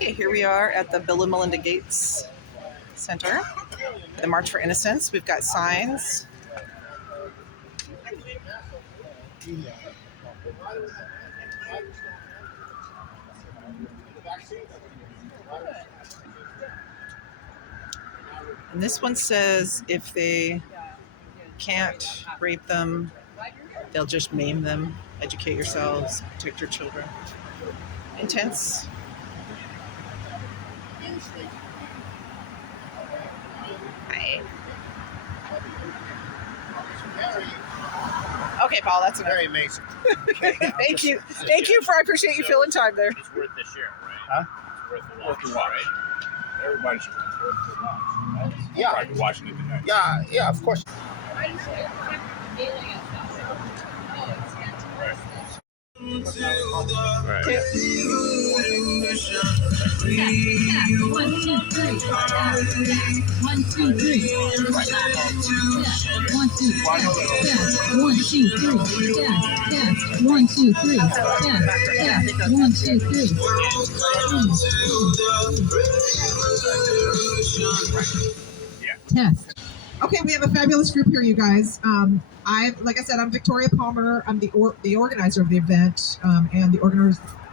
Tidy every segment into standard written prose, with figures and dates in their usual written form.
Okay, here we are at the Bill and Melinda Gates Center, the March for Innocence. We've got signs. And this one says if they can't rape them, they'll just maim them. Educate yourselves, protect your children. Intense. Hi. Okay, Paul, that's enough. Very amazing. Thank you. Thank you I appreciate you filling time there. It's worth the share, right? Huh? It's worth the watch, right? Everybody's worth the watch. Right? Yeah. Probably watching it tonight. Yeah, of course. Right. Okay. 1, 2, 3. 1, 2, 3. 1, 2, 3. 1, 2, 3. 1, 2, 3. 1, 2, 3. Test. Okay, we have a fabulous group here, you guys. Like I said, I'm Victoria Palmer. I'm the organizer of the event and the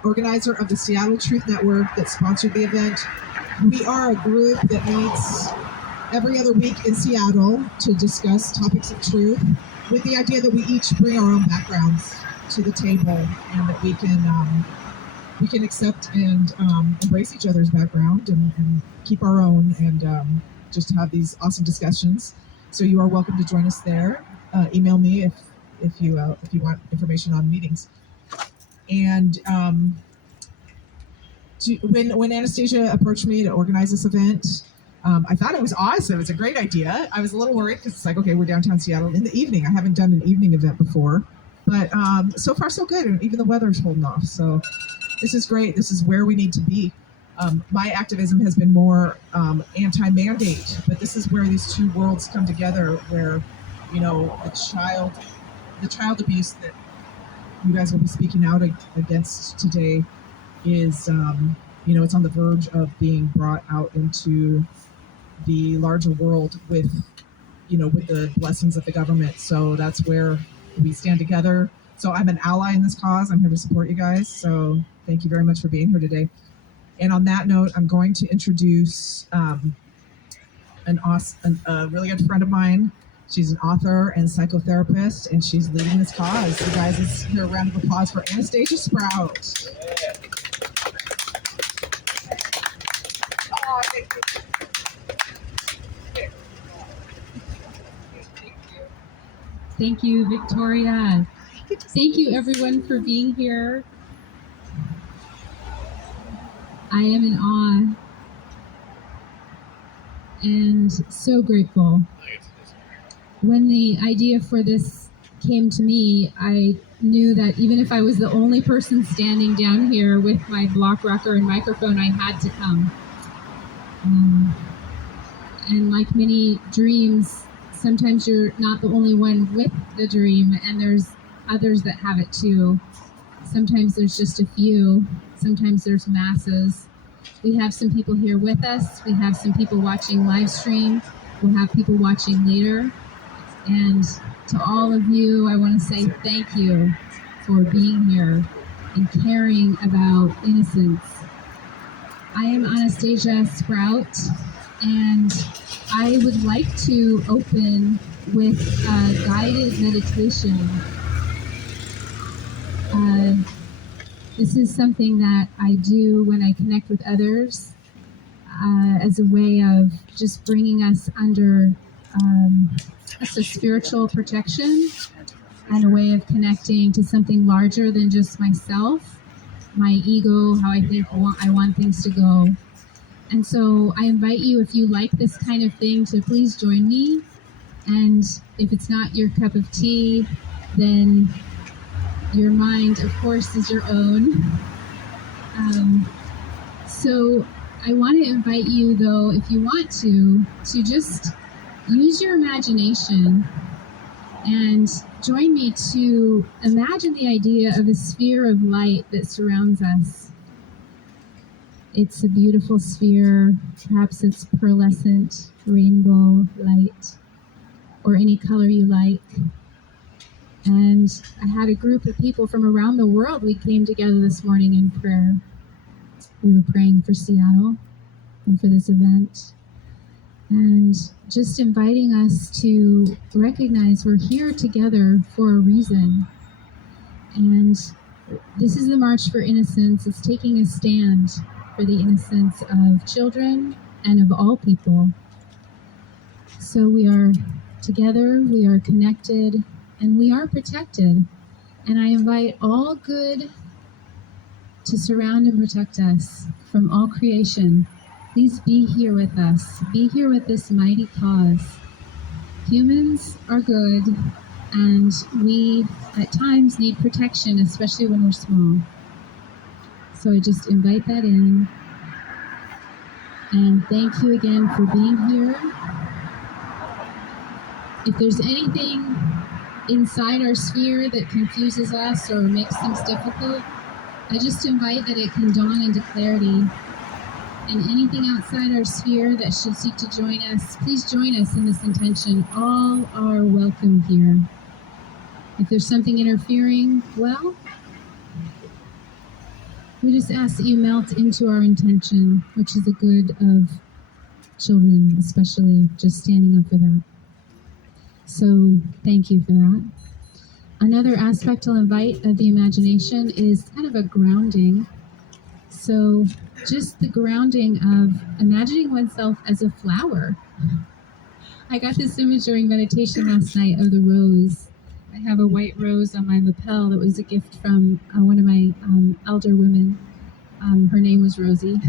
organizer of the Seattle Truth Network that sponsored the event. We are a group that meets every other week in Seattle to discuss topics of truth, with the idea that we each bring our own backgrounds to the table, and that we can accept and embrace each other's background and keep our own, and just have these awesome discussions. So you are welcome to join us there. Email me if you want information on meetings. And when Anastasia approached me to organize this event, I thought it was awesome. It's a great idea. I was a little worried because it's like, okay, we're downtown Seattle in the evening. I haven't done an evening event before, but so far so good. And even the weather's holding off. So this is great. This is where we need to be. My activism has been more anti-mandate, but this is where these two worlds come together, where, you know, the child abuse that you guys will be speaking out against today is, it's on the verge of being brought out into the larger world with the blessings of the government. So that's where we stand together. So I'm an ally in this cause. I'm here to support you guys. So thank you very much for being here today. And on that note, I'm going to introduce a really good friend of mine. She's an author and psychotherapist, and she's leading this cause. You guys, let's hear a round of applause for Anastasia Sprout. Oh, thank you. Thank you, Victoria. Thank you, everyone, for being here. I am in awe and so grateful. When the idea for this came to me, I knew that even if I was the only person standing down here with my block rocker and microphone, I had to come. And like many dreams, sometimes you're not the only one with the dream, and there's others that have it too. Sometimes there's just a few. Sometimes there's masses. We have some people here with us. We have some people watching live stream. We'll have people watching later. And to all of you, I want to say thank you for being here and caring about innocence. I am Anastasia Sprout, and I would like to open with a guided meditation. This is something that I do when I connect with others as a way of just bringing us under a spiritual protection and a way of connecting to something larger than just myself, my ego, how I think I want things to go. And so I invite you, if you like this kind of thing, to please join me. And if it's not your cup of tea, then your mind, of course, is your own. So I want to invite you, though, if you want to just use your imagination and join me to imagine the idea of a sphere of light that surrounds us. It's a beautiful sphere. Perhaps it's pearlescent, rainbow, light, or any color you like. And I had a group of people from around the world. We came together this morning in prayer. We were praying for Seattle and for this event. And just inviting us to recognize we're here together for a reason. And this is the March for Innocence. It's taking a stand for the innocence of children and of all people. So we are together, we are connected, and we are protected. And I invite all good to surround and protect us from all creation. Please be here with us. Be here with this mighty cause. Humans are good, and we at times need protection, especially when we're small. So I just invite that in. And thank you again for being here. If there's anything inside our sphere that confuses us or makes things difficult, I just invite that it can dawn into clarity. And anything outside our sphere that should seek to join us, please join us in this intention. All are welcome here. If there's something interfering, well, we just ask that you melt into our intention, which is the good of children, especially just standing up for that. So thank you for that. Another aspect I'll invite of the imagination is kind of a grounding. So just the grounding of imagining oneself as a flower. I got this image during meditation last night of the rose. I have a white rose on my lapel that was a gift from one of my elder women. Her name was Rosie.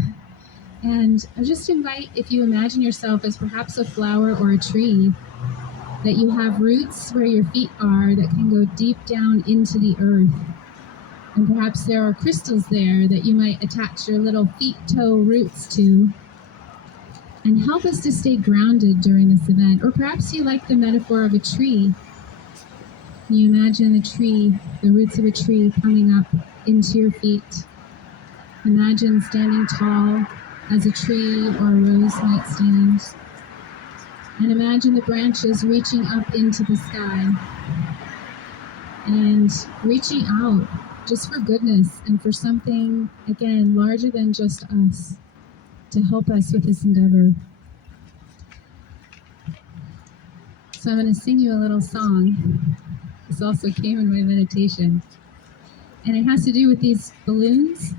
And I just invite, if you imagine yourself as perhaps a flower or a tree, that you have roots where your feet are that can go deep down into the earth. And perhaps there are crystals there that you might attach your little feet-toe roots to and help us to stay grounded during this event. Or perhaps you like the metaphor of a tree. You imagine a tree, the roots of a tree coming up into your feet. Imagine standing tall as a tree or a rose might stand. And imagine the branches reaching up into the sky and reaching out just for goodness and for something, again, larger than just us to help us with this endeavor. So I'm going to sing you a little song. This also came in my meditation. And it has to do with these balloons,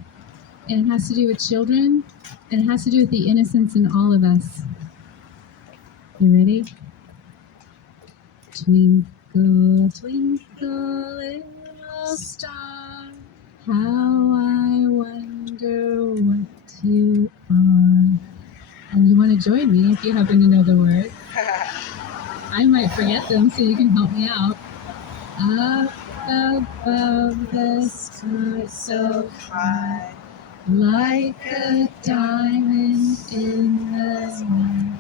and it has to do with children, and it has to do with the innocence in all of us. You ready? Twinkle, twinkle, little star, how I wonder what you are. And you want to join me if you happen to know the words. I might forget them, so you can help me out. Up above the sky so high, like a diamond in the night.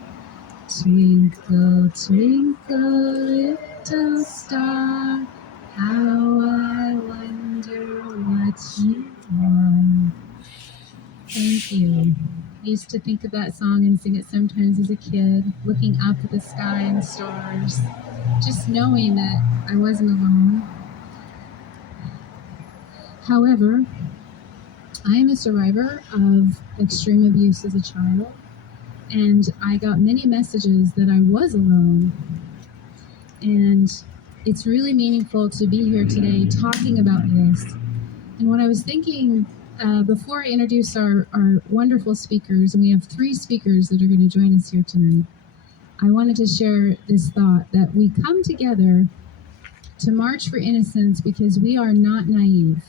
Twinkle, twinkle, little star, how I wonder what you are. Thank you. I used to think of that song and sing it sometimes as a kid, looking up at the sky and the stars, just knowing that I wasn't alone. However, I am a survivor of extreme abuse as a child. And I got many messages that I was alone. And it's really meaningful to be here today talking about this. And what I was thinking, before I introduce our wonderful speakers, and we have 3 speakers that are going to join us here tonight, I wanted to share this thought that we come together to march for innocence because we are not naive.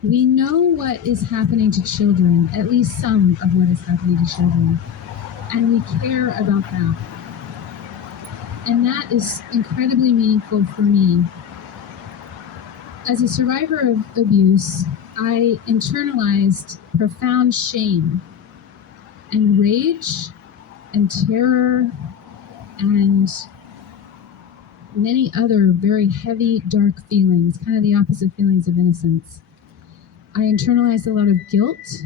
We know what is happening to children, at least some of what is happening to children, and we care about that. And that is incredibly meaningful for me. As a survivor of abuse, I internalized profound shame and rage and terror and many other very heavy, dark feelings, kind of the opposite feelings of innocence. I internalized a lot of guilt,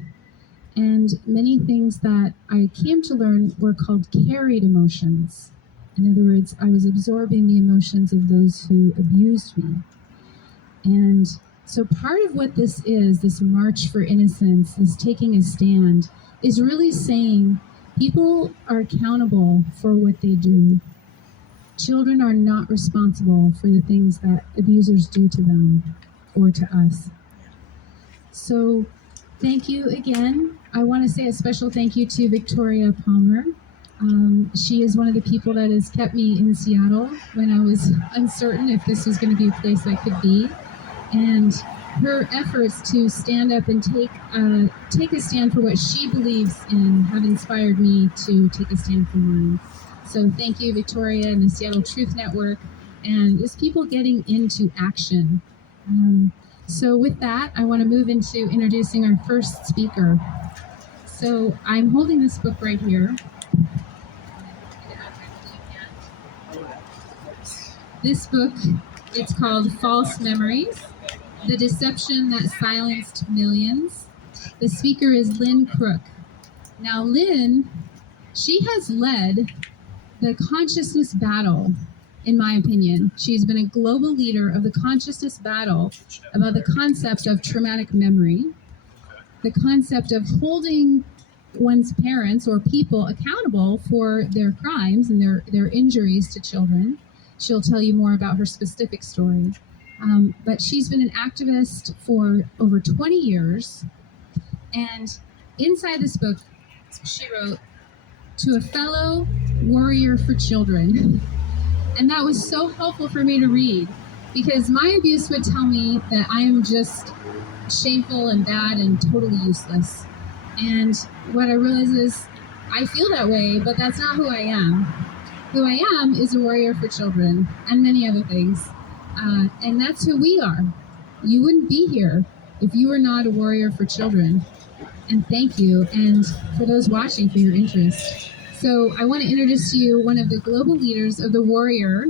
and many things that I came to learn were called carried emotions. In other words, I was absorbing the emotions of those who abused me. And so part of what this march for innocence, this taking a stand, is really saying people are accountable for what they do. Children are not responsible for the things that abusers do to them or to us. So thank you again. I want to say a special thank you to Victoria Palmer. She is one of the people that has kept me in Seattle when I was uncertain if this was going to be a place I could be. And her efforts to stand up and take a stand for what she believes in have inspired me to take a stand for mine. So thank you, Victoria and the Seattle Truth Network, and just people getting into action. So with that, I want to move into introducing our first speaker. So I'm holding this book right here. This book, it's called False Memories: The Deception That Silenced Millions. The speaker is Lynn Crook. Now, Lynn, she has led the consciousness battle, in my opinion. She's been a global leader of the consciousness battle about the concept of traumatic memory, the concept of holding one's parents or people accountable for their crimes and their injuries to children. She'll tell you more about her specific story. But she's been an activist for over 20 years. And inside this book, she wrote, "To a fellow warrior for children." And that was so helpful for me to read, because my abuse would tell me that I am just shameful and bad and totally useless. And what I realized is I feel that way, but that's not who I am. Who I am is a warrior for children and many other things. And that's who we are. You wouldn't be here if you were not a warrior for children. And thank you, and for those watching, for your interest. So I want to introduce to you one of the global leaders of the Warrior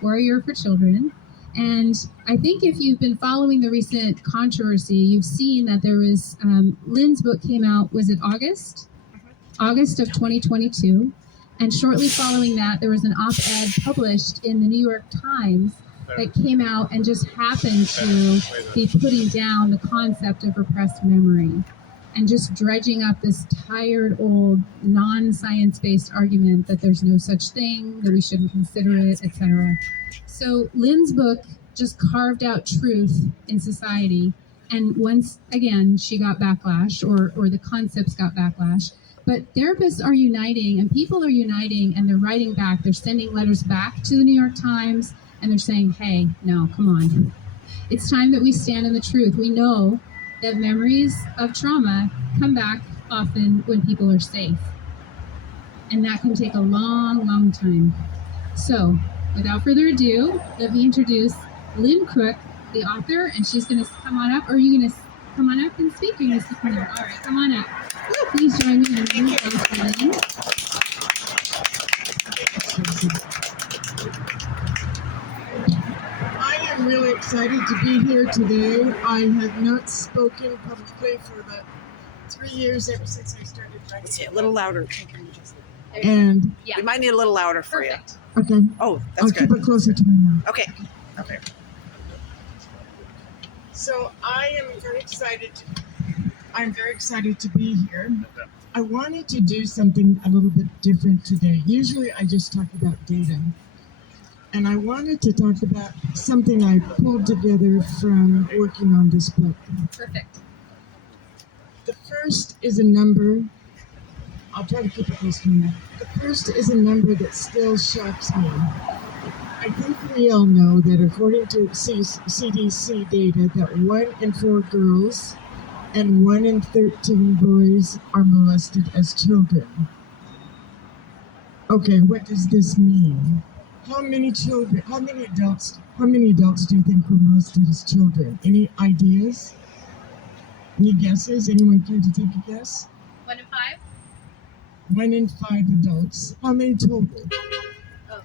for Children. And I think if you've been following the recent controversy, you've seen that there was, Lynn's book came out, was it August? August of 2022. And shortly following that, there was an op-ed published in the New York Times that came out and just happened to be putting down the concept of repressed memory and just dredging up this tired old non-science-based argument that there's no such thing, that we shouldn't consider it, etc. So Lynn's book just carved out truth in society, and once again she got backlash, or the concepts got backlash. But therapists are uniting, and people are uniting, and they're writing back. They're sending letters back to the New York Times, and they're saying, hey, no, come on. It's time that we stand in the truth. We know that memories of trauma come back often when people are safe. And that can take a long, long time. So, without further ado, let me introduce Lynn Crook, the author, and she's going to come on up. Or are you going to come on up and speak? Or are you going to sit down? All right, come on up. Please join me in a room of Lynn. I am really excited to be here today. I have not spoken publicly for about 3 years, ever since I started writing. Let's see, a little louder. And Yeah. We might need a little louder for Perfect. okay, you. Oh, that's I'll good. keep it closer to my mouth. Okay. Okay. So I'm very excited to be here. I wanted to do something a little bit different today. Usually I just talk about data. And I wanted to talk about something I pulled together from working on this book. Perfect. The first is a number. I'll try to keep it close to me. The first is a number that still shocks me. I think we all know that according to CDC data, that 1 in 4 girls and 1 in 13 boys are molested as children. Okay, what does this mean? How many adults do you think were molested as children? Any ideas? Any guesses? Anyone care to take a guess? 1 in 5? 1 in 5 adults. How many total? Oh.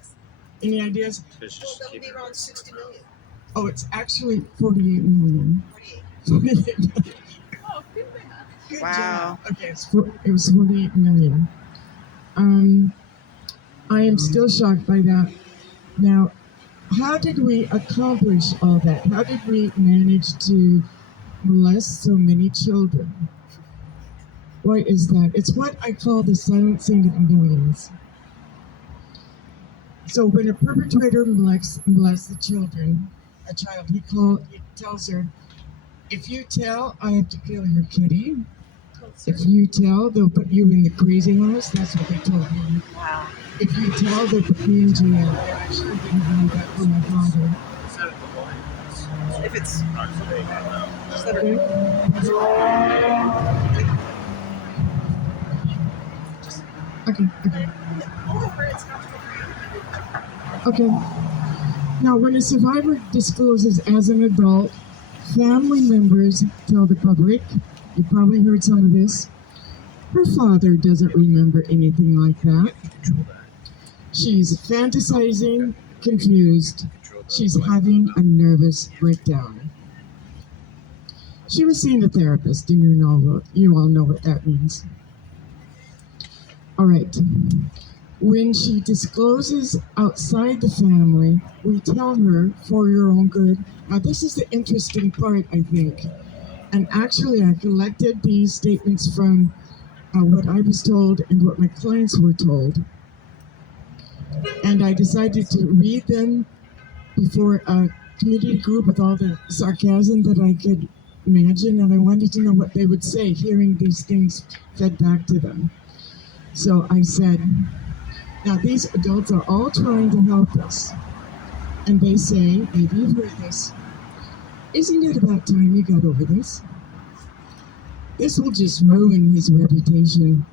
Any ideas? That'll be around 60 million. Oh, it's actually 48 million. 48. Good Wow. job. Okay, it was 48 million. I am still shocked by that. Now, how did we accomplish all that? How did we manage to molest so many children? What is that? It's what I call the silencing of millions. So when a perpetrator molests the children, a child, he tells her, if you tell, I have to kill your kitty. If you tell, they'll put you in the crazy house. That's what they told me. Wow. If you tell, they'll put me in jail. I actually didn't believe that for my father. If it's Okay. Okay. Now, when a survivor discloses as an adult, family members tell the public, you probably heard some of this, her father doesn't remember anything like that. She's fantasizing, confused. She's having a nervous breakdown. She was seeing a therapist, and you all know what that means. All right. When she discloses outside the family, we tell her for your own good. Now, this is the interesting part, I think. And actually, I collected these statements from what I was told and what my clients were told. And I decided to read them before a community group with all the sarcasm that I could imagine. And I wanted to know what they would say, hearing these things fed back to them. So I said, now these adults are all trying to help us. And they say, maybe you've heard this, isn't it about time you got over this? This will just ruin his reputation.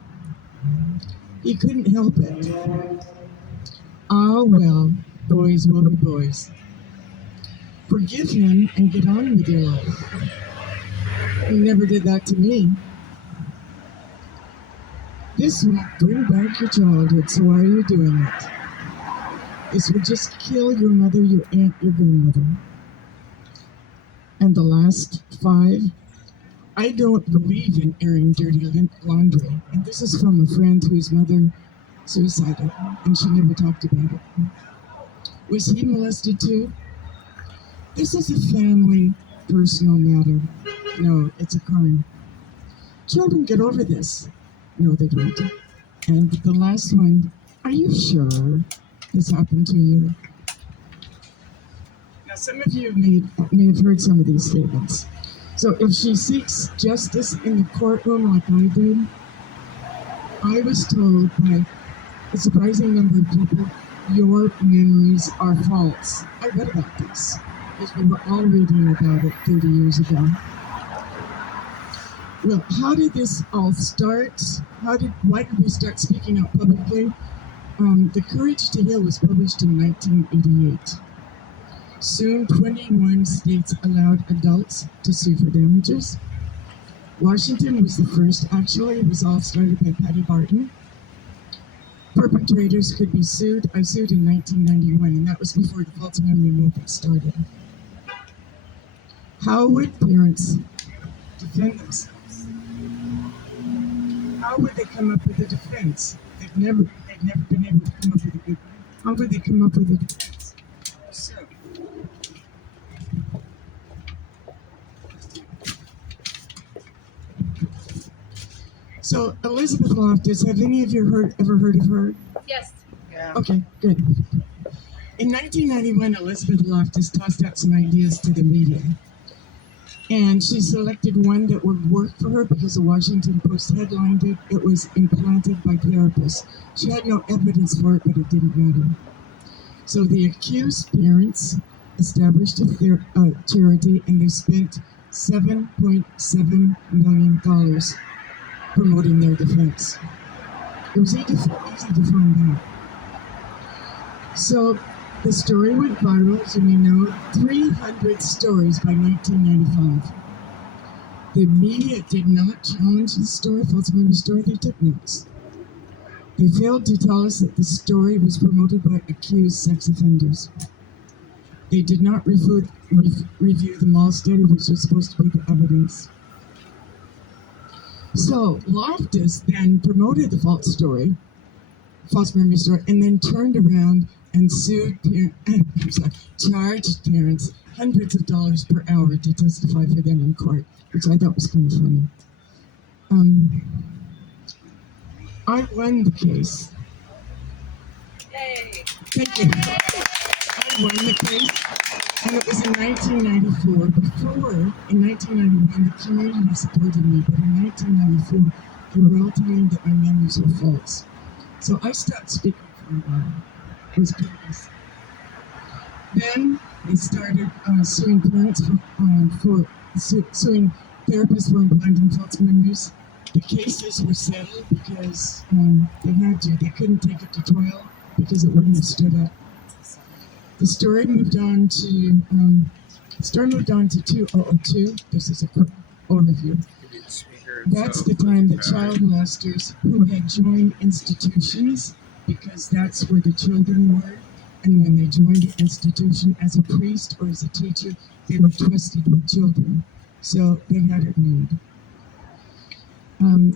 He couldn't help it. Ah, well, boys will be boys. Forgive him and get on with your life. He never did that to me. This will bring back your childhood, so why are you doing it? This will just kill your mother, your aunt, your grandmother. And the last 5, I don't believe in airing dirty laundry. And this is from a friend whose mother suicided, and she never talked about it. Was he molested too? This is a family, personal matter. No, it's a crime. Children get over this. No, they don't. And the last one, are you sure this happened to you? Now, some of you may have heard some of these statements. So if she seeks justice in the courtroom like I did, I was told by a surprising number of people, your memories are false. I read about this because we were all reading about it 30 years ago. Well, how did this all start? Why did we start speaking out publicly? The Courage to Heal was published in 1988. Soon, 21 states allowed adults to sue for damages. Washington was the first, actually. It was all started by Patty Barton. Perpetrators could be sued. I sued in 1991, and that was before the false memory movement started. How would parents defend themselves? How would they come up with a defense? They've never been able to come up with a good one. How would they come up with a defense? So Elizabeth Loftus, have any of you ever heard of her? Yes. Yeah. Okay, good. In 1991, Elizabeth Loftus tossed out some ideas to the media. And she selected one that would work for her because the Washington Post headlined it. It was implanted by therapists. She had no evidence for it, but it didn't matter. So the accused parents established a charity, and they spent $7.7 million promoting their defense. It was easy to find out. So the story went viral, as you may know, 300 stories by 1995. The media did not challenge the story, false memory story, they took notes. They failed to tell us that the story was promoted by accused sex offenders. They did not review the mall study, which was supposed to be the evidence. So Loftus then promoted the false memory story, and then turned around and charged parents hundreds of dollars per hour to testify for them in court, which I thought was kind of funny. I won the case. Yay! Thank you. I won the case, and it was in 1994. Before, in 1991, the community supported me, but in 1994, they were all telling me that my memories were false. So I stopped speaking for a while. It was goodness. Then they started suing parents suing therapists for implanting false memories. The cases were settled because they had to. They couldn't take it to trial because it wouldn't have stood up. The story moved on to 2002. This is a quick overview. That's the time that child molesters who had joined institutions, because that's where the children were, and when they joined the institution as a priest or as a teacher, they were trusted with children. So they had it made.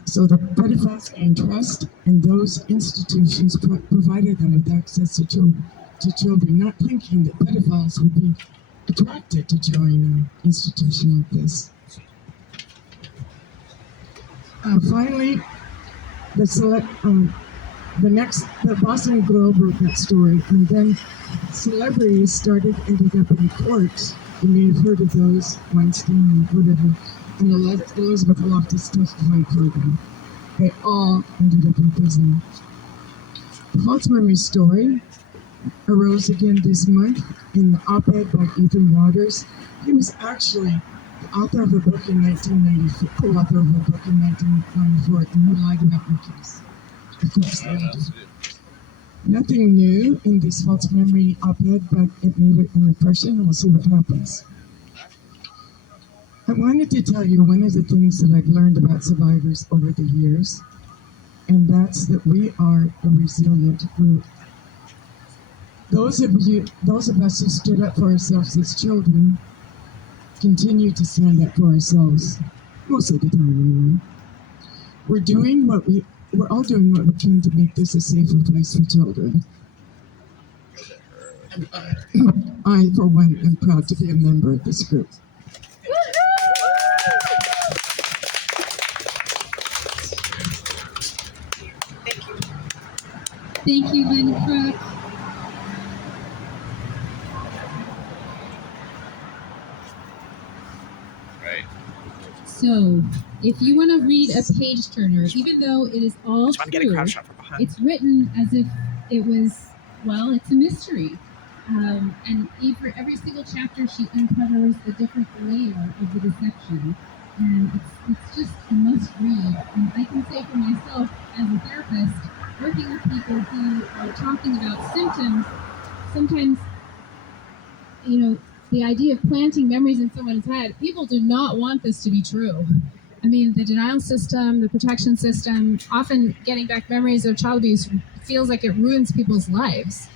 So the pedophiles gained trust, and those institutions provided them with access to children, not thinking that pedophiles would be attracted to join an institution like this. Finally, the Boston Globe wrote that story, and then celebrities ended up in court. You may have heard of those, Weinstein and whatever, and Elizabeth Loftus testified for them. They all ended up in prison. The false memory story arose again this month in the op-ed by Ethan Waters. He was actually the author of a book in 1994, co-author of a book in 1994, and he lied about my case. Of course, they all did. Nothing new in this false memory op-ed, but it made an impression, and we'll see what happens. I wanted to tell you one of the things that I've learned about survivors over the years, and that's that we are a resilient group. Those of us who stood up for ourselves as children continue to stand up for ourselves, most of the time anyway. We're all doing what we can to make this a safer place for children. And I, for one, am proud to be a member of this group. Thank you, Lynn Crook. Right. So, if you want to read a page turner, even though it is all I'm getting true, crowd shot from behind. it's written as if it was, well, it's a mystery. And for every single chapter, she uncovers a different layer of the deception. And it's just a must read. And I can say for myself, as a therapist, working with people who are talking about symptoms, sometimes, the idea of planting memories in someone's head, people do not want this to be true. I mean, the denial system, the protection system, often getting back memories of child abuse feels like it ruins people's lives.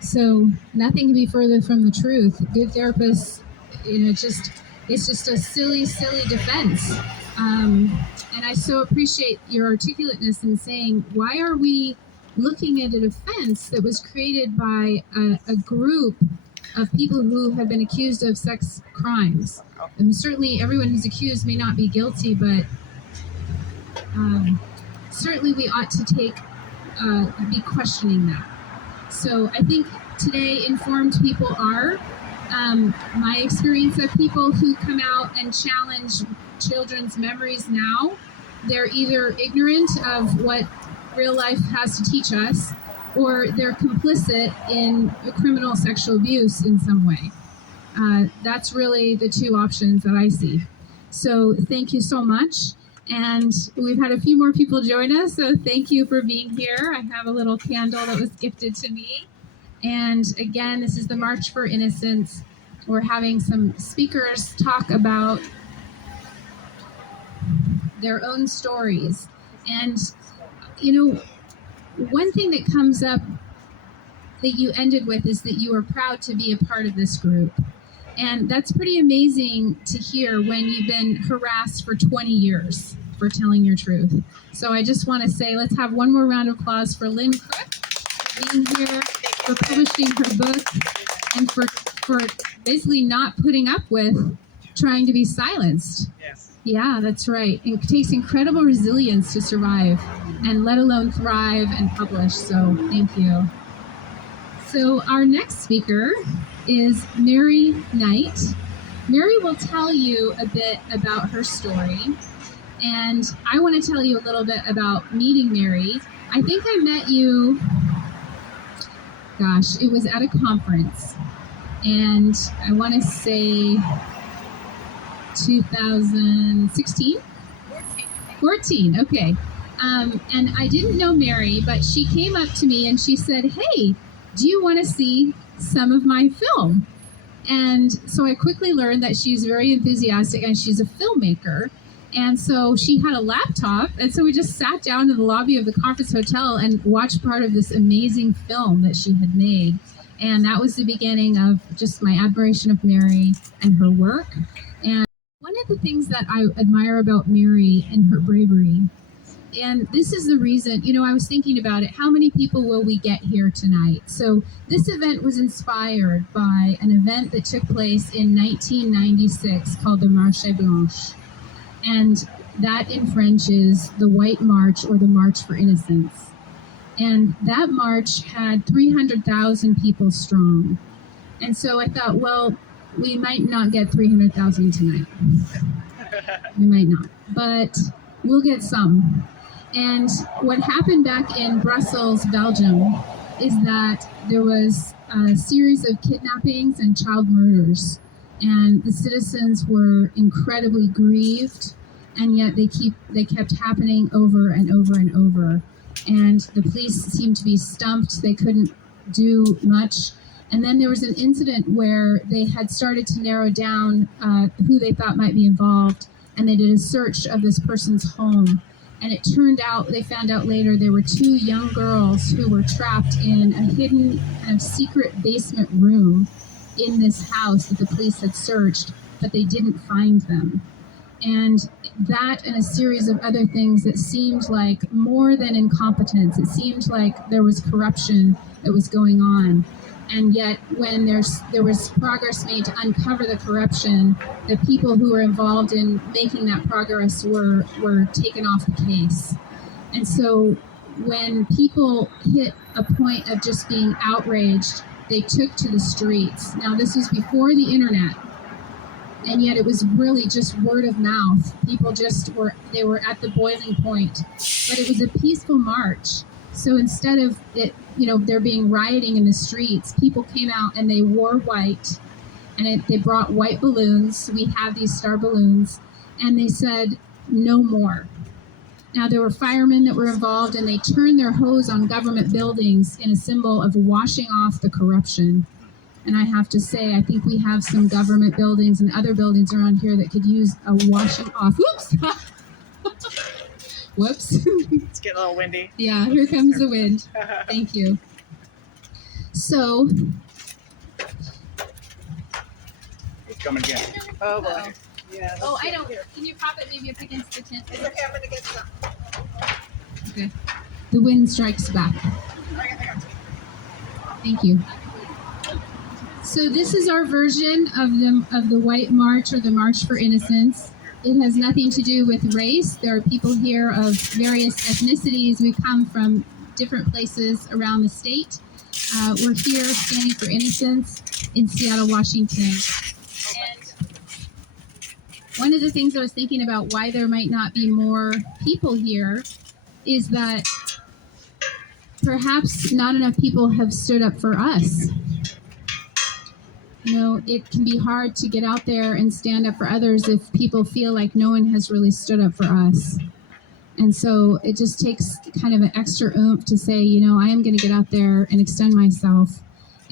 So nothing can be further from the truth. Good therapists, it's just a silly, silly defense. And I so appreciate your articulateness in saying, why are we looking at a defense that was created by a group of people who have been accused of sex crimes? And certainly everyone who's accused may not be guilty, but certainly we ought to be questioning that. So I think today informed people are. My experience of people who come out and challenge children's memories now, they're either ignorant of what real life has to teach us, or they're complicit in a criminal sexual abuse in some way. That's really the two options that I see. So thank you so much. And we've had a few more people join us, so thank you for being here. I have a little candle that was gifted to me. And again, this is the March for Innocence. We're having some speakers talk about their own stories. And, one thing that comes up that you ended with is that you are proud to be a part of this group. And that's pretty amazing to hear when you've been harassed for 20 years. for telling your truth. So I just want to say, let's have one more round of applause for Lynn Crook for being here, for publishing her book, and for basically not putting up with trying to be silenced. Yes. Yeah, that's right. It takes incredible resilience to survive, and let alone thrive and publish. So thank you. So our next speaker is Mary Knight. Mary will tell you a bit about her story, and I want to tell you a little bit about meeting Mary. I think I met you, gosh, it was at a conference, and I want to say 2016? 14, okay. And I didn't know Mary, but she came up to me and she said, hey, do you want to see some of my film? And so I quickly learned that she's very enthusiastic and she's a filmmaker. And so she had a laptop, and so we just sat down in the lobby of the conference hotel and watched part of this amazing film that she had made. And that was the beginning of just my admiration of Mary and her work. And one of the things that I admire about Mary and her bravery, and this is the reason, I was thinking about it, how many people will we get here tonight? So this event was inspired by an event that took place in 1996 called the Marche Blanche. And that in French is the White March or the March for Innocence. And that march had 300,000 people strong. And so I thought, well, we might not get 300,000 tonight. We might not, but we'll get some. And what happened back in Brussels, Belgium, is that there was a series of kidnappings and child murders. And the citizens were incredibly grieved, and yet they kept happening over and over and over. And the police seemed to be stumped. They couldn't do much. And then there was an incident where they had started to narrow down who they thought might be involved, and they did a search of this person's home. And it turned out, they found out later, there were 2 young girls who were trapped in a hidden kind of secret basement room in this house that the police had searched, but they didn't find them. And that and a series of other things that seemed like more than incompetence. It seemed like there was corruption that was going on. And yet when there was progress made to uncover the corruption, the people who were involved in making that progress were taken off the case. And so when people hit a point of just being outraged, they took to the streets. Now this was before the internet, and yet it was really just word of mouth. People they were at the boiling point. But it was a peaceful march. So instead of it, there being rioting in the streets, people came out and they wore white, and they brought white balloons. We have these star balloons, and they said, no more. Now there were firemen that were involved, and they turned their hose on government buildings in a symbol of washing off the corruption. And I have to say, I think we have some government buildings and other buildings around here that could use a washing off. Whoops! Whoops. It's getting a little windy. Yeah, here comes the wind. Thank you. So. It's coming again. Oh boy. Yeah. Oh, I don't. Can you prop it maybe up against the tent? It's okay, I'm gonna get some. Okay. The wind strikes back. Thank you. So this is our version of the White March or the March for Innocence. It has nothing to do with race. There are people here of various ethnicities. We come from different places around the state. We're here standing for innocence in Seattle, Washington. And one of the things I was thinking about why there might not be more people here is that perhaps not enough people have stood up for us. It can be hard to get out there and stand up for others if people feel like no one has really stood up for us. And so it just takes kind of an extra oomph to say, I am going to get out there and extend myself.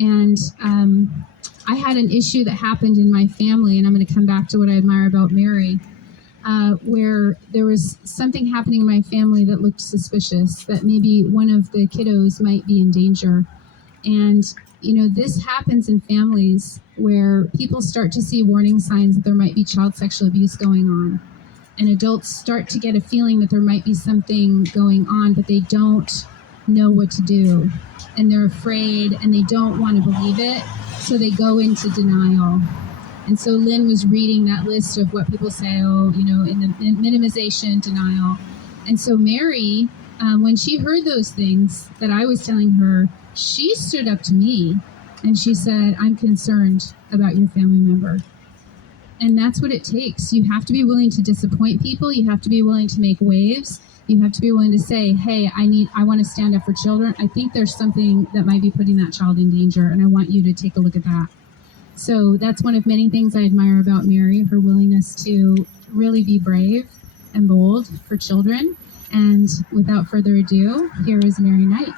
And I had an issue that happened in my family, and I'm going to come back to what I admire about Mary, where there was something happening in my family that looked suspicious, that maybe one of the kiddos might be in danger. And this happens in families where people start to see warning signs that there might be child sexual abuse going on. and adults start to get a feeling that there might be something going on, but they don't know what to do, and they're afraid and they don't want to believe it, so they go into denial. And so Lynn was reading that list of what people say, in the minimization, denial. And so Mary, when she heard those things that I was telling her, she stood up to me and she said, I'm concerned about your family member. And that's what it takes. You have to be willing to disappoint people. You have to be willing to make waves. You have to be willing to say, hey, I want to stand up for children. I think there's something that might be putting that child in danger, and I want you to take a look at that. So that's one of many things I admire about Mary, her willingness to really be brave and bold for children. And without further ado, here is Mary Knight.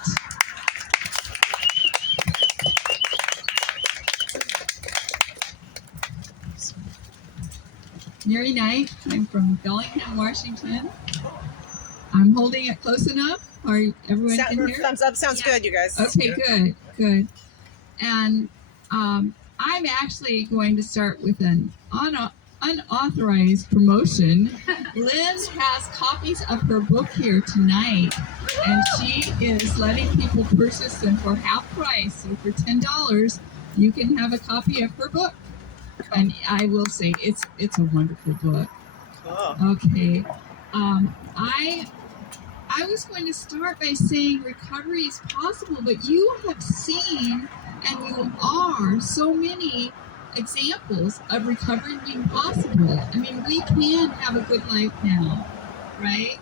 Mary Knight. I'm from Bellingham, Washington. I'm holding it close enough. Everyone can hear? Thumbs up. Sounds good, you guys. Okay, good. And I'm actually going to start with an unauthorized promotion. Lynn has copies of her book here tonight, and she is letting people purchase them for half price. So for $10, you can have a copy of her book. And I will say it's a wonderful book. Cool. Okay. I was going to start by saying recovery is possible, but you have seen, and you are, so many examples of recovery being possible. I mean, we can have a good life now, right?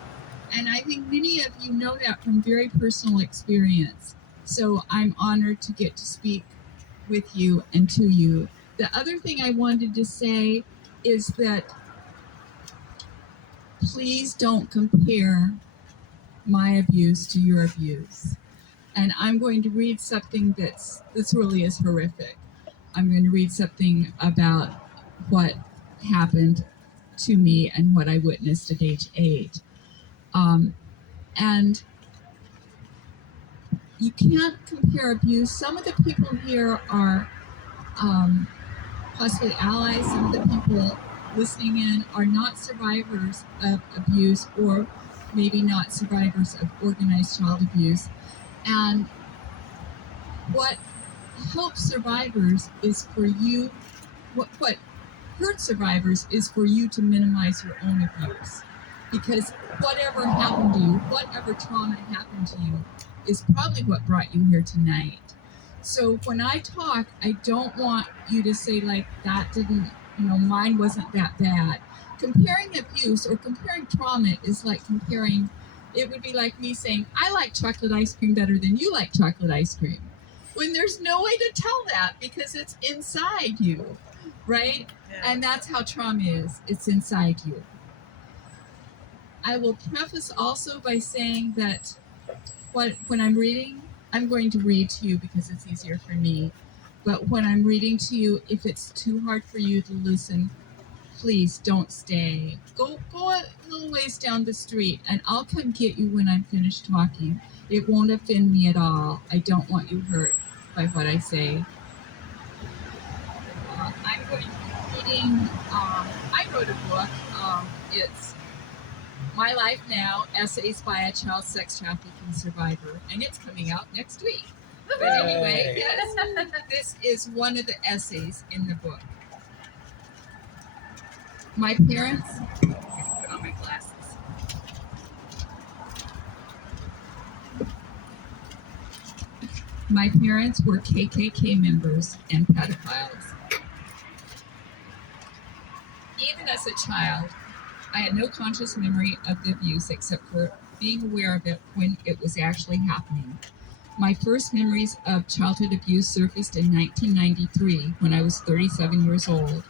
And I think many of you know that from very personal experience. So I'm honored to get to speak with you and to you. The other thing I wanted to say is that please don't compare my abuse to your abuse. And I'm going to read something that's really is horrific. I'm going to read something about what happened to me and what I witnessed at age 8. And you can't compare abuse. Some of the people here are possibly allies. Some of the people listening in are not survivors of abuse, or maybe not survivors of organized child abuse. And what helps survivors is for you, what hurts survivors is for you to minimize your own abuse. Because whatever happened to you, whatever trauma happened to you, is probably what brought you here tonight. So when I talk, I don't want you to say like, that didn't, mine wasn't that bad. Comparing abuse or comparing trauma is like comparing, it would be like me saying, I like chocolate ice cream better than you like chocolate ice cream. When there's no way to tell that because it's inside you, right? Yeah. And that's how trauma is. It's inside you. I will preface also by saying that when I'm reading, I'm going to read to you because it's easier for me. But when I'm reading to you, if it's too hard for you to listen, please don't stay. Go a little ways down the street and I'll come get you when I'm finished talking. It won't offend me at all. I don't want you hurt by what I say. I'm going to be reading, I wrote a book. It's My Life Now, Essays by a Child Sex Trafficking Survivor, and it's coming out next week. But anyway, yes, this is one of the essays in the book. My parents, I have to put on my glasses. My parents were KKK members and pedophiles. Even as a child, I had no conscious memory of the abuse except for being aware of it when it was actually happening. My first memories of childhood abuse surfaced in 1993 when I was 37 years old.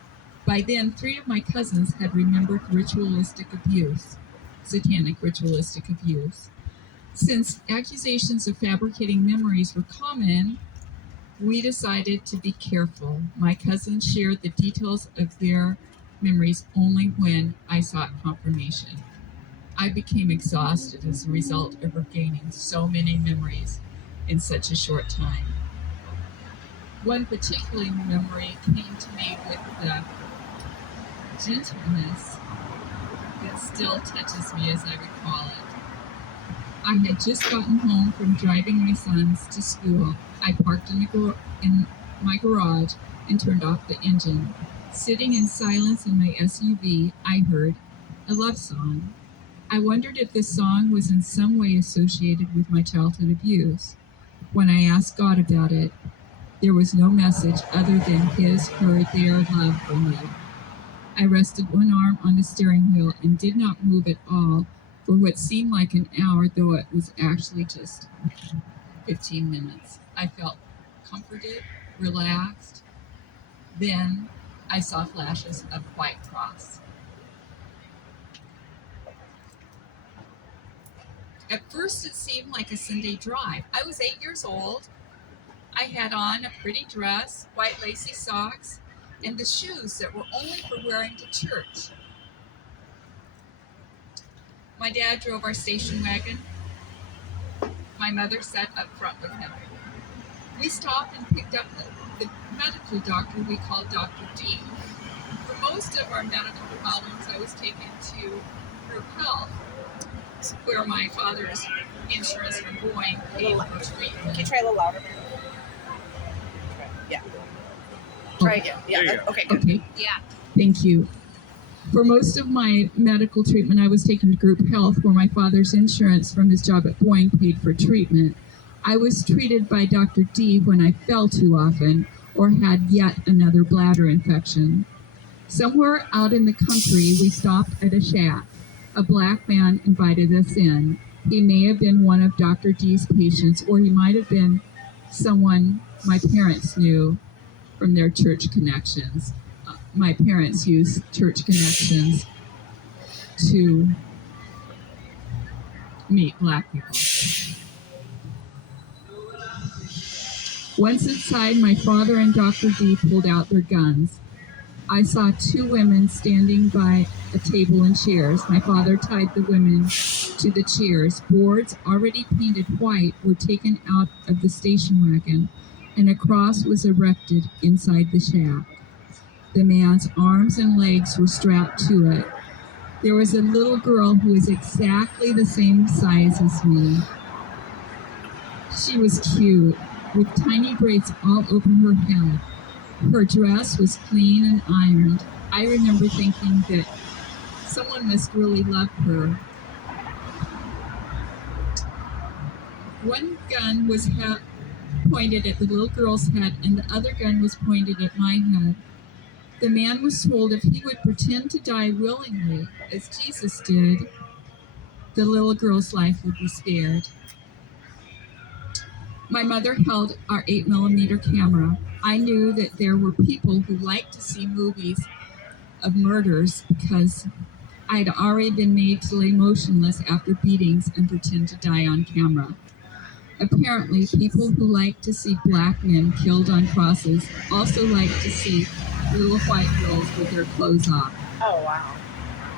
By then, 3 of my cousins had remembered ritualistic abuse, satanic ritualistic abuse. Since accusations of fabricating memories were common, we decided to be careful. My cousins shared the details of their memories only when I sought confirmation. I became exhausted as a result of regaining so many memories in such a short time. One particular memory came to me with the gentleness that still touches me as I recall it. I had just gotten home from driving my sons to school. I parked in my garage and turned off the engine. Sitting in silence in my SUV, I heard a love song. I wondered if this song was in some way associated with my childhood abuse. When I asked God about it, there was no message other than his, her, their love for me. I rested one arm on the steering wheel and did not move at all for what seemed like an hour, though it was actually just 15 minutes. I felt comforted, relaxed. Then I saw flashes of white cross. At first, it seemed like a Sunday drive. I was 8 years old. I had on a pretty dress, white lacy socks, and the shoes that were only for wearing to church. My dad drove our station wagon. My mother sat up front with him. We stopped and picked up the medical doctor we called Dr. D. For most of our medical problems, I was taken to Group Health, where my father's insurance from Boeing paid for treatment. Can you try a little louder? Yeah. Try again. Yeah. There you go. Okay. Good. Okay. Yeah. Thank you. For most of my medical treatment, I was taken to Group Health, where my father's insurance from his job at Boeing paid for treatment. I was treated by Dr. D when I fell too often or had yet another bladder infection. Somewhere out in the country, we stopped at a shack. A black man invited us in. He may have been one of Dr. D's patients, or he might have been someone my parents knew from their church connections. My parents used church connections to meet black people. Once inside, my father and Dr. D pulled out their guns. I saw two women standing by a table and chairs. My father tied the women to the chairs. Boards already painted white were taken out of the station wagon, and a cross was erected inside the shack. The man's arms and legs were strapped to it. There was a little girl who was exactly the same size as me. She was cute, with tiny braids all over her head. Her dress was clean and ironed. I remember thinking that someone must really love her. One gun was pointed at the little girl's head, and the other gun was pointed at my head. The man was told if he would pretend to die willingly, as Jesus did, the little girl's life would be spared. My mother held our 8mm camera. I knew that there were people who liked to see movies of murders because I had already been made to lay motionless after beatings and pretend to die on camera. Apparently, people who like to see black men killed on crosses also like to see little white girls with their clothes off. Oh, wow.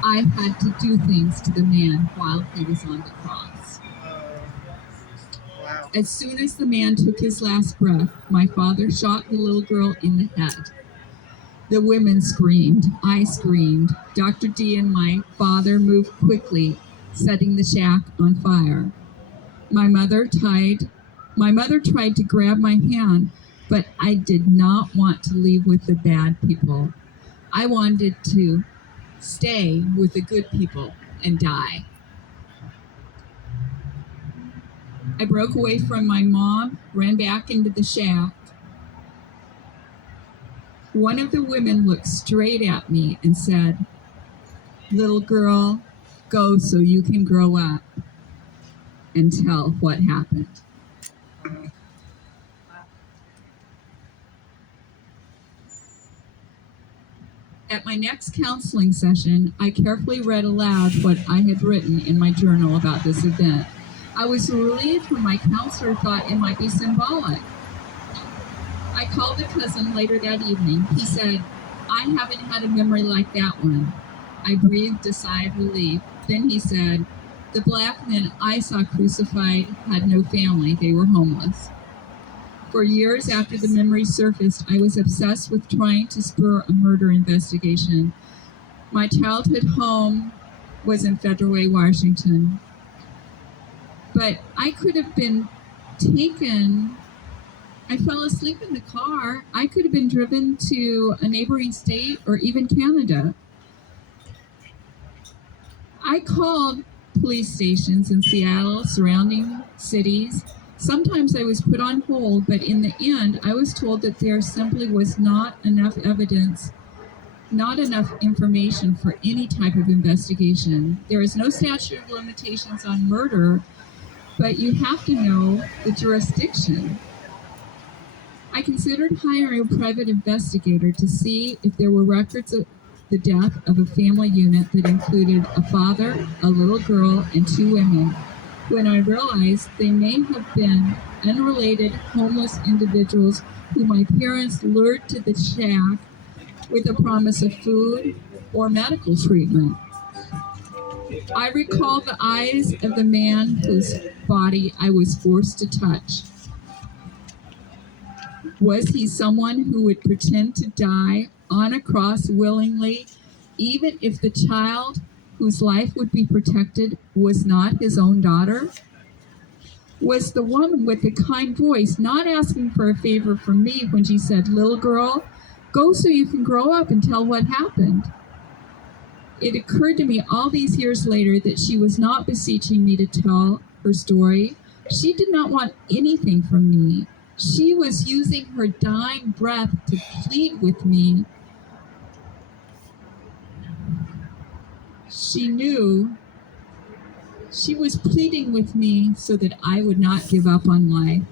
I had to do things to the man while he was on the cross. Wow. As soon as the man took his last breath, my father shot the little girl in the head. The women screamed. I screamed. Dr. D and my father moved quickly, setting the shack on fire. My mother tried to grab my hand, but I did not want to leave with the bad people. I wanted to stay with the good people and die. I broke away from my mom, ran back into the shack. One of the women looked straight at me and said, "Little girl, go so you can grow up and tell what happened." At my next counseling session, I carefully read aloud what I had written in my journal about this event. I was relieved when my counselor thought it might be symbolic. I called a cousin later that evening. He said, "I haven't had a memory like that one." I breathed a sigh of relief. Then he said, "The black men I saw crucified had no family. They were homeless." For years after the memory surfaced, I was obsessed with trying to spur a murder investigation. My childhood home was in Federal Way, Washington. But I could have been taken. I fell asleep in the car. I could have been driven to a neighboring state or even Canada. I called police stations in Seattle, surrounding cities. Sometimes I was put on hold, but in the end, I was told that there simply was not enough evidence, not enough information for any type of investigation. There is no statute of limitations on murder, but you have to know the jurisdiction. I considered hiring a private investigator to see if there were records of the death of a family unit that included a father, a little girl, and 2 women, when I realized they may have been unrelated homeless individuals who my parents lured to the shack with a promise of food or medical treatment. I recall the eyes of the man whose body I was forced to touch. Was he someone who would pretend to die on a cross willingly, even if the child whose life would be protected was not his own daughter? Was the woman with the kind voice not asking for a favor from me when she said, "Little girl, go so you can grow up and tell what happened"? It occurred to me all these years later that she was not beseeching me to tell her story. She did not want anything from me. She was using her dying breath to plead with me. She knew she was pleading with me so that I would not give up on life.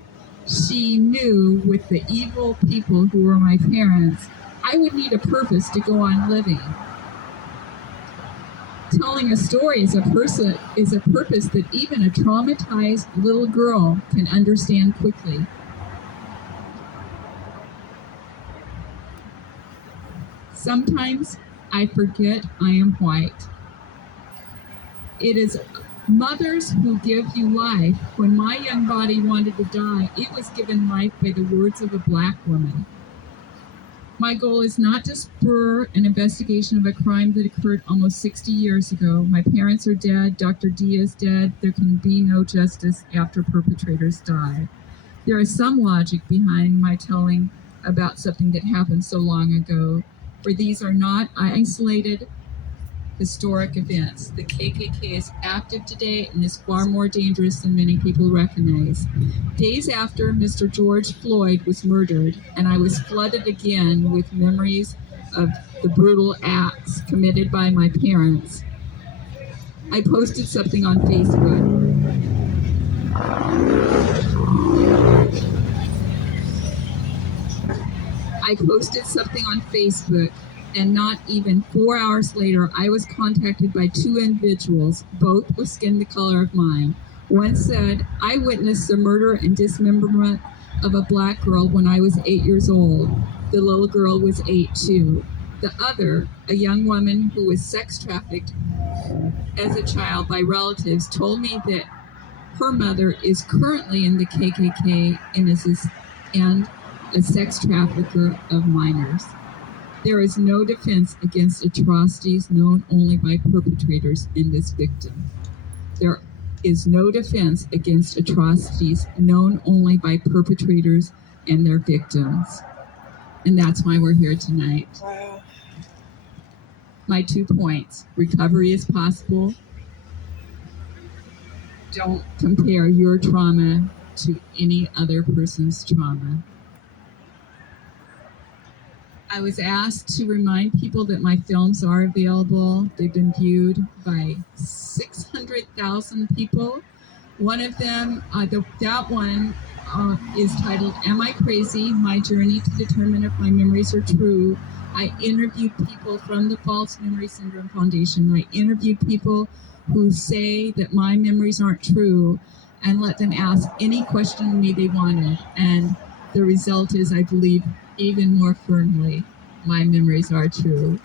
She knew with the evil people who were my parents, I would need a purpose to go on living. Telling a story is a purpose that even a traumatized little girl can understand quickly. Sometimes I forget I am white. It is mothers who give you life. When my young body wanted to die, it was given life by the words of a Black woman. My goal is not to spur an investigation of a crime that occurred almost 60 years ago. My parents are dead. Dr. D is dead. There can be no justice after perpetrators die. There is some logic behind my telling about something that happened so long ago, for these are not isolated historic events. The KKK is active today and is far more dangerous than many people recognize. Days after Mr. George Floyd was murdered, and I was flooded again with memories of the brutal acts committed by my parents, I posted something on Facebook. And not even 4 hours later, I was contacted by 2 individuals, both with skin the color of mine. One said, "I witnessed the murder and dismemberment of a Black girl when I was 8 years old. The little girl was 8 too." The other, a young woman who was sex trafficked as a child by relatives, told me that her mother is currently in the KKK and a sex trafficker of minors. There is no defense against atrocities known only by perpetrators and this victim. There is no defense against atrocities known only by perpetrators and their victims. And that's why we're here tonight. Wow. My 2 points: recovery is possible. Don't compare your trauma to any other person's trauma. I was asked to remind people that my films are available. They've been viewed by 600,000 people. One of them, that one is titled, "Am I Crazy? My Journey to Determine If My Memories Are True." I interviewed people from the False Memory Syndrome Foundation. I interviewed people who say that my memories aren't true and let them ask any question of me they wanted. And the result is, I believe even more firmly, my memories are true.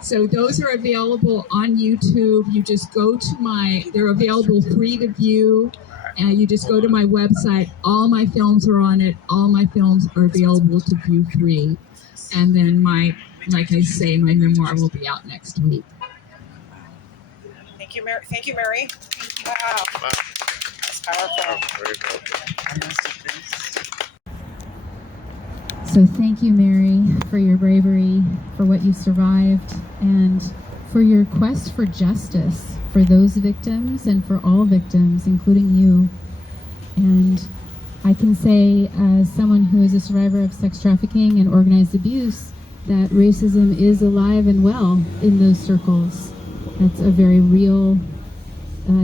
So those are available on YouTube. You just go to they're available free to view. And you just go to my website. All my films are on it. All my films are available to view free. And then like I say, my memoir will be out next week. Thank you, Mary. Thank you, Mary. Wow. That's powerful. Very powerful. So thank you, Mary, for your bravery, for what you survived, and for your quest for justice for those victims and for all victims, including you. And I can say, as someone who is a survivor of sex trafficking and organized abuse, that racism is alive and well in those circles. That's a very real,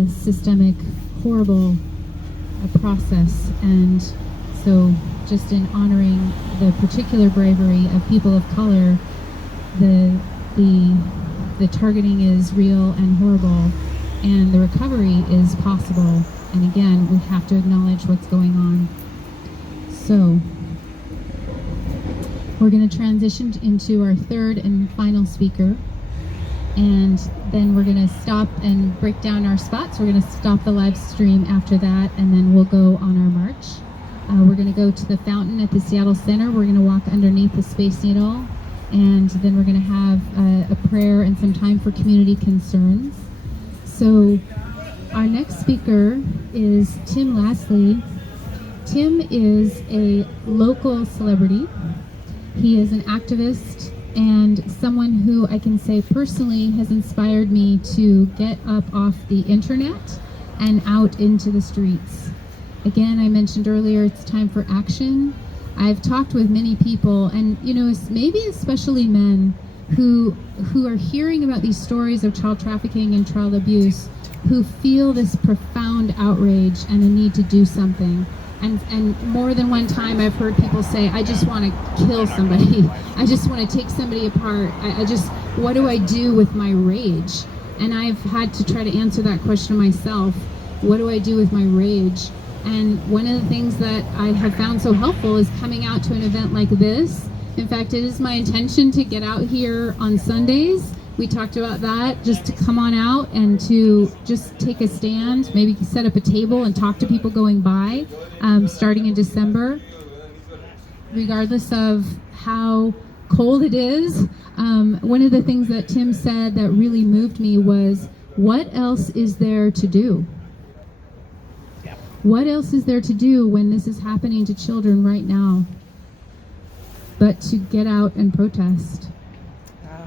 systemic, horrible process. And so just in honoring the particular bravery of people of color, the targeting is real and horrible, and the recovery is possible. And again, we have to acknowledge what's going on. So we're going to transition into our third and final speaker, and then we're going to stop and break down our spots. We're going to stop the live stream after that, and then we'll go on our march. We're going to go to the fountain at the Seattle Center. We're going to walk underneath the Space Needle, and then we're going to have a prayer and some time for community concerns. So our next speaker is Tim Lastly. Tim is a local celebrity. He is an activist and someone who I can say personally has inspired me to get up off the internet and out into the streets. Again, I mentioned earlier, it's time for action. I've talked with many people, and maybe especially men who are hearing about these stories of child trafficking and child abuse, who feel this profound outrage and a need to do something. And more than one time I've heard people say, I just want to kill somebody. I just want to take somebody apart. What do I do with my rage? And I've had to try to answer that question myself. What do I do with my rage? And one of the things that I have found so helpful is coming out to an event like this. In fact, it is my intention to get out here on Sundays. We talked about that, just to come on out and to just take a stand, maybe set up a table and talk to people going by, starting in December. Regardless of how cold it is, one of the things that Tim said that really moved me was, what else is there to do? What else is there to do when this is happening to children right now but to get out and protest?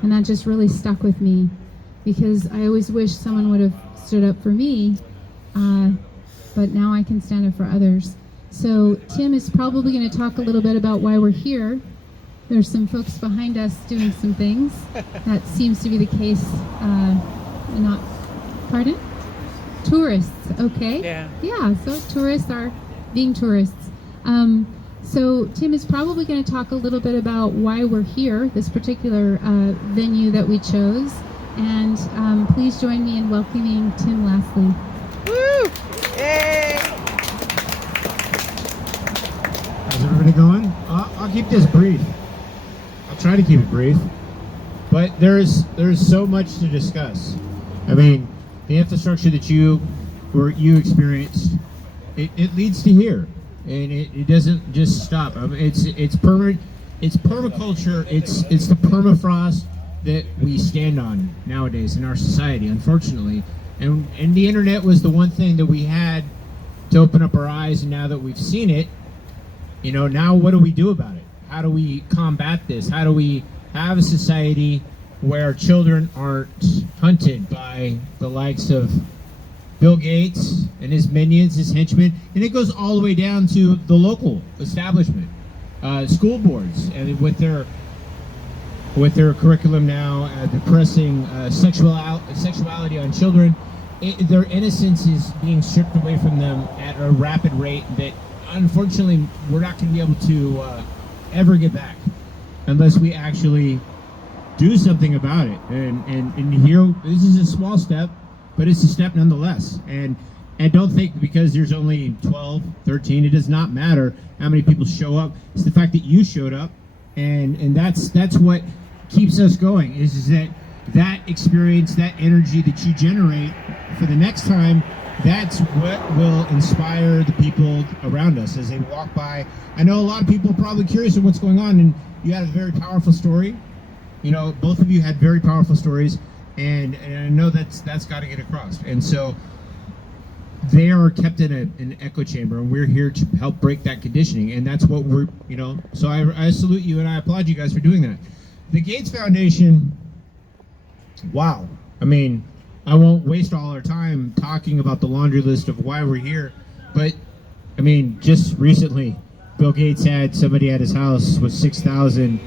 And that just really stuck with me, because I always wish someone would have stood up for me, but now I can stand up for others. So Tim is probably going to talk a little bit about why we're here. There's some folks behind us doing some things. That seems to be the case. Pardon? Tourists, okay. Yeah, so tourists are being tourists. So Tim is probably going to talk a little bit about why we're here, this particular venue that we chose. And please join me in welcoming Tim Lastly. Woo! Yay! How's everybody going? I'll keep this brief. I'll try to keep it brief. But there's so much to discuss. I mean, the infrastructure that you experienced, it leads to here. And it doesn't just stop. I mean, it's permanent. It's permaculture. It's the permafrost that we stand on nowadays in our society, unfortunately. And the internet was the one thing that we had to open up our eyes. And now that we've seen it, now what do we do about it? How do we combat this? How do we have a society where children aren't hunted by the likes of Bill Gates and his minions, his henchmen, and it goes all the way down to the local establishment, school boards, and with their curriculum now depressing sexuality on children. Their innocence is being stripped away from them at a rapid rate that, unfortunately, we're not going to be able to ever get back unless we actually do something about it. And here, this is a small step, but it's a step nonetheless. And don't think because there's only 12, 13, it does not matter how many people show up. It's the fact that you showed up, and that's what keeps us going, is that experience, that energy that you generate for the next time. That's what will inspire the people around us as they walk by. I know a lot of people are probably curious of what's going on, and you had a very powerful story. Both of you had very powerful stories. and I know that's got to get across. And so they are kept in an echo chamber, and we're here to help break that conditioning, and that's what we're, so I salute you and I applaud you guys for doing that. The Gates Foundation, wow. I mean, I won't waste all our time talking about the laundry list of why we're here, but I mean, just recently, Bill Gates had somebody at his house with 6,000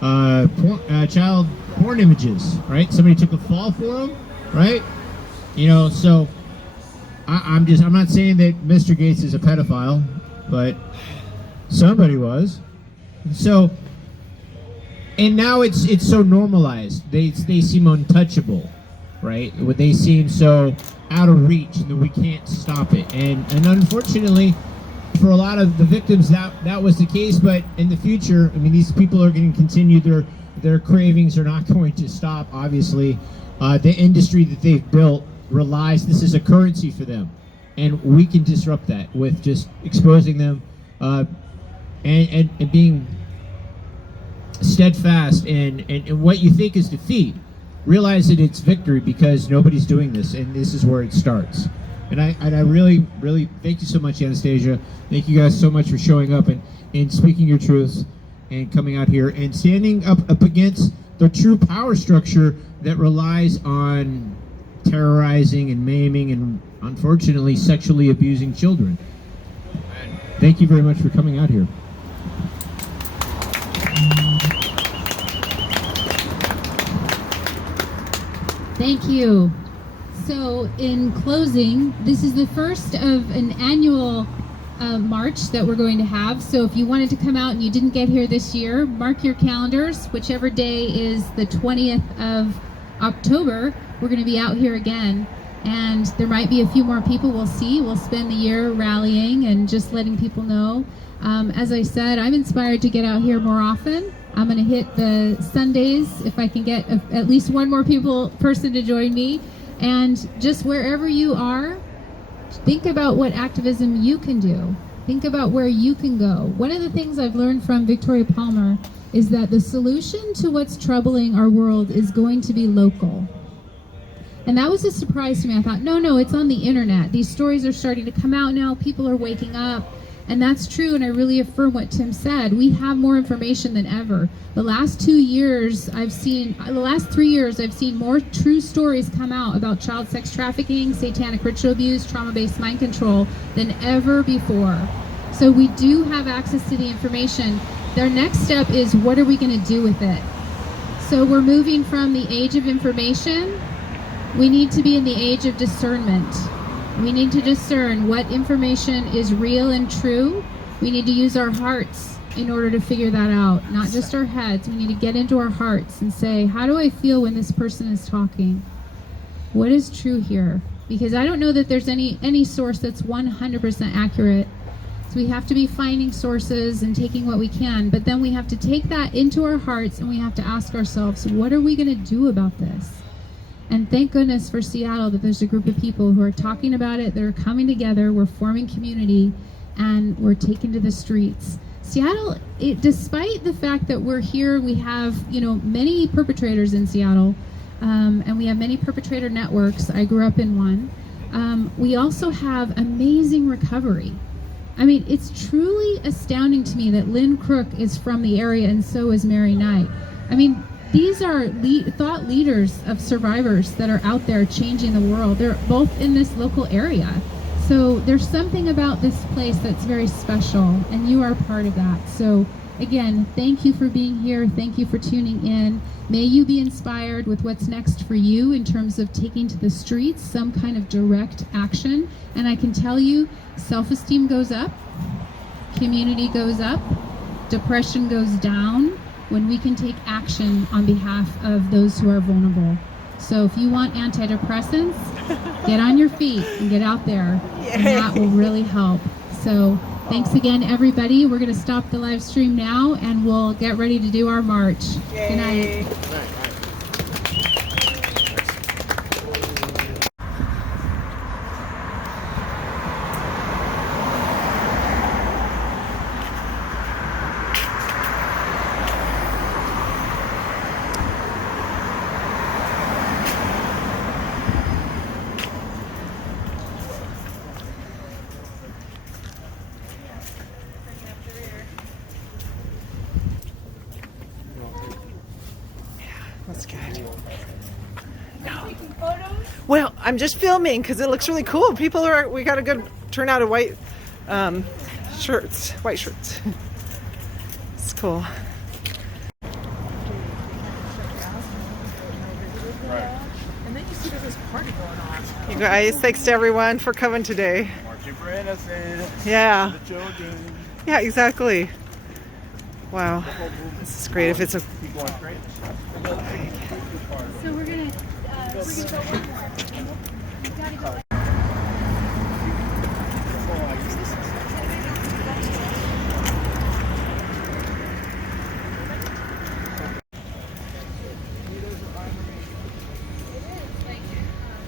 child porn images, right? Somebody took a fall for him, right? So I'm not saying that Mr. Gates is a pedophile, but somebody was. So, and now it's so normalized. They seem untouchable, right? They seem so out of reach that we can't stop it. And unfortunately, for a lot of the victims, that was the case. But in the future, I mean, these people are going to continue their cravings are not going to stop. Obviously, the industry that they've built relies, this is a currency for them, and we can disrupt that with just exposing them and being steadfast and what you think is defeat, realize that it's victory, because nobody's doing this, and this is where it starts. And I really thank you so much, Anastasia. Thank you guys so much for showing up and speaking your truth and coming out here and standing up against the true power structure that relies on terrorizing and maiming and unfortunately sexually abusing children. Thank you very much for coming out here. Thank you. So in closing, this is the first of an annual march that we're going to have. So if you wanted to come out and you didn't get here this year, mark your calendars. Whichever day is the 20th of October, we're going to be out here again. And there might be a few more people we'll see. We'll spend the year rallying and just letting people know. As I said, I'm inspired to get out here more often. I'm going to hit the Sundays if I can get at least one more person to join me. And just wherever you are, think about what activism you can do. Think about where you can go. One of the things I've learned from Victoria Palmer is that the solution to what's troubling our world is going to be local. And that was a surprise to me. I thought, no, it's on the internet. These stories are starting to come out now. People are waking up. And that's true, and I really affirm what Tim said. We have more information than ever. The last 3 years, I've seen more true stories come out about child sex trafficking, satanic ritual abuse, trauma-based mind control than ever before. So we do have access to the information. Their next step is, what are we going to do with it? So we're moving from the age of information. We need to be in the age of discernment. We need to discern what information is real and true. We need to use our hearts in order to figure that out, not just our heads. We need to get into our hearts and say, how do I feel when this person is talking? What is true here? Because I don't know that there's any source that's 100% accurate. So we have to be finding sources and taking what we can, but then we have to take that into our hearts and we have to ask ourselves, what are we going to do about this? And thank goodness for Seattle that there's a group of people who are talking about it, that are coming together, we're forming community, and we're taking to the streets. Seattle, despite the fact that we're here, we have many perpetrators in Seattle, and we have many perpetrator networks. I grew up in one. We also have amazing recovery. I mean, it's truly astounding to me that Lynn Crook is from the area and so is Mary Knight. I mean, these are thought leaders of survivors that are out there changing the world. They're both in this local area. So there's something about this place that's very special, and you are part of that. So again, thank you for being here. Thank you for tuning in. May you be inspired with what's next for you in terms of taking to the streets some kind of direct action. And I can tell you, self-esteem goes up, community goes up, depression goes down, when we can take action on behalf of those who are vulnerable. So if you want antidepressants, get on your feet and get out there, and that will really help. So thanks again, everybody. We're going to stop the live stream now, and we'll get ready to do our march. Yay. Good night. I'm just filming because it looks really cool. We got a good turnout of white shirts, white shirts. It's cool. And then you see there's this party going on. You guys, thanks to everyone for coming today. Marching for Innocence. Yeah. The children. Yeah, exactly. Wow. This is great if it's a... Keep going straight. So we're gonna go one more. We gotta go.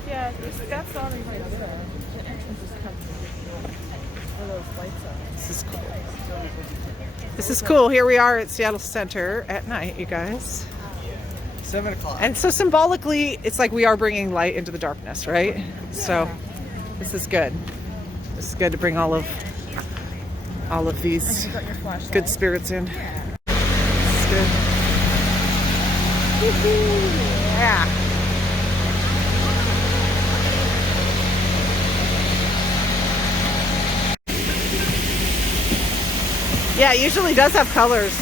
Yeah, that's all right there. The entrance is coming where those lights are. This is cool. This is cool. Here we are at Seattle Center at night, you guys. 7 o'clock. And so symbolically, it's like we are bringing light into the darkness, right? So this is good. This is good to bring all of these good spirits in. It's good. Woohoo! Yeah. Yeah, it usually does have colors.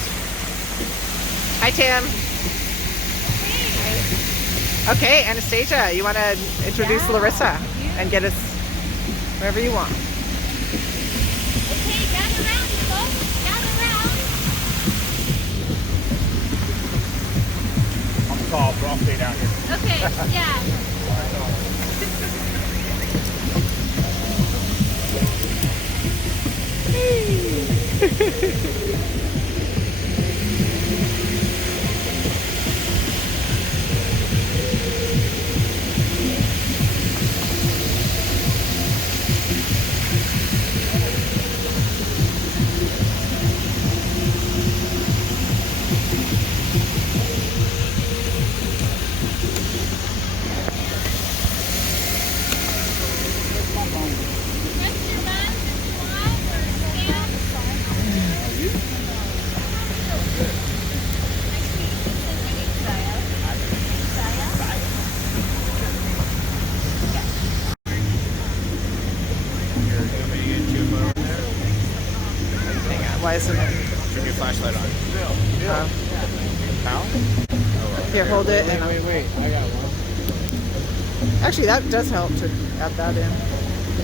Hi, Tim. Okay, Anastasia, you want to introduce Larissa and get us wherever you want. Okay, gather around, folks. Gather around. I'm tall, bro. I'll stay down here. Okay, yeah. Rest your buns if you want, or stand. Hang on, why isn't it? Turn your flashlight on. Here, hold it. And Wait. I got one. actually, that does help to add that in.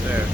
There.